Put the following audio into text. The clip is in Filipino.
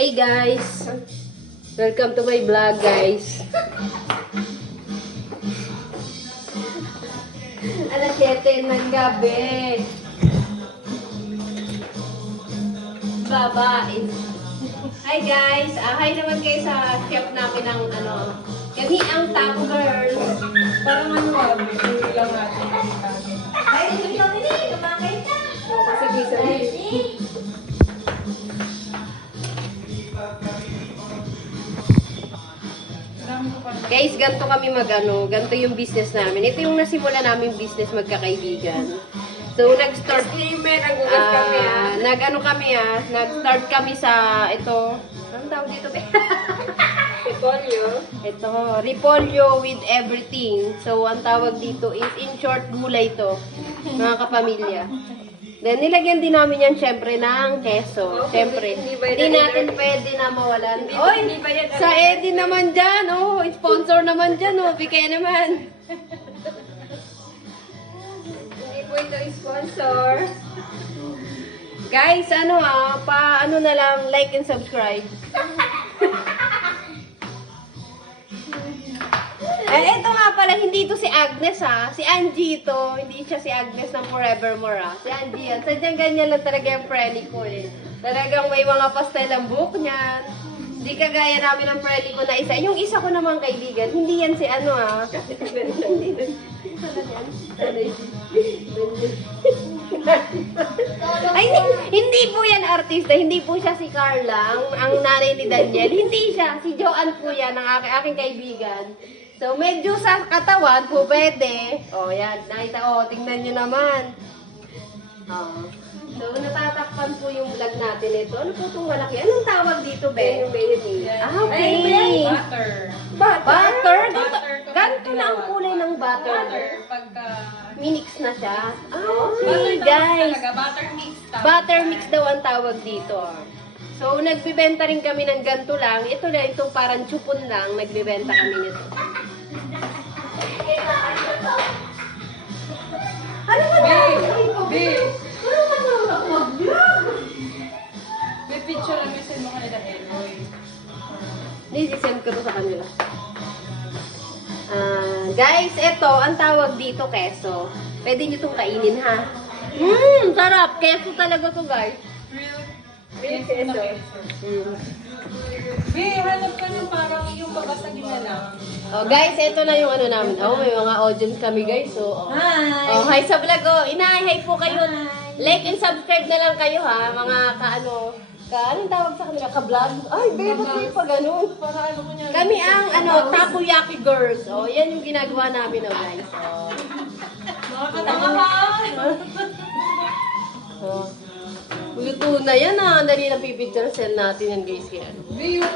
Hey guys! Welcome to my vlog guys. Alas 7 ng gabi. Babae. Hi guys! Hi naman kayo sa chef namin ng kami ang Taco Girls. Parang hindi lang natin. Ay, hindi kami na. Kumakay ka. Kasi gisa Guys, ganito kami ganito yung business namin. Ito yung nasimula namin business magkakaibigan. So, nag-start nag-start kami sa ito. Anong tawag dito? Repolyo. Ito, repolyo with everything. So, ang tawag dito is, in short, gulay to, mga kapamilya. Then, nilagyan din namin yan, syempre, ng keso. Syempre, hindi natin pwede na mawalan. Oy, sa Eddie naman dyan, sponsor naman dyan, bigay naman. Hindi po ito sponsor. Guys, paano na lang, like and subscribe. Ito nga pala, hindi to si Agnes si Angie to. Hindi siya si Agnes ng Forevermore Si Angie yan. Sadyang ganyan lang talaga yung preli ko Talagang may mga pastel ang buhok niyan. Hindi kagaya namin ng preli ko na isa. Yung isa ko naman kaibigan, hindi yan si Ay, hindi po yan artista. Hindi po siya si Carla, ang nanay ni Daniel. Hindi siya. Si Joanne po yan, ang aking kaibigan. So, medyo sa katawan po pwede. Yan. Nakita, tingnan nyo naman. So, natatakpan po yung vlog natin ito. Ano po itong malaki? Anong tawag dito, Ben? Yung baby. Okay. Butter. Butter? Butter. Ganito na ang kulay ng butter. Butter. Pagka... Minix na siya. Butter Guys. talaga. Butter mix. Butter mix daw ang tawag dito. So, nagbibenta rin kami ng ganito lang. Ito na, itong parang chupon lang. Nagbibenta kami nito. Ano ba na? Babe. May picture lang yung send mo kanila Eloy. Sisend ko to sa kanila. Guys, ito, ang tawag dito, keso. Pwede nyo itong kainin, ha? Sarap! Keso talaga to, guys. Real keso. Babe, hanap ka ng parang yung babasagin na lang. Guys, ito na yung namin. May mga audience kami, guys. Hi. Hi sa vlog, Inahay po kayo. Like and subscribe na lang kayo, ha? Mga anong tawag sa kanila? Ka-vlog? Ay, babe, ba't may pa ganun? Para ano ko niya. Kami ang, takoyaki girls. Yan yung ginagawa namin, guys. Nakakatawa ka. Luto na yan, Dali na pipicture send natin yan, guys. Kaya, Babe,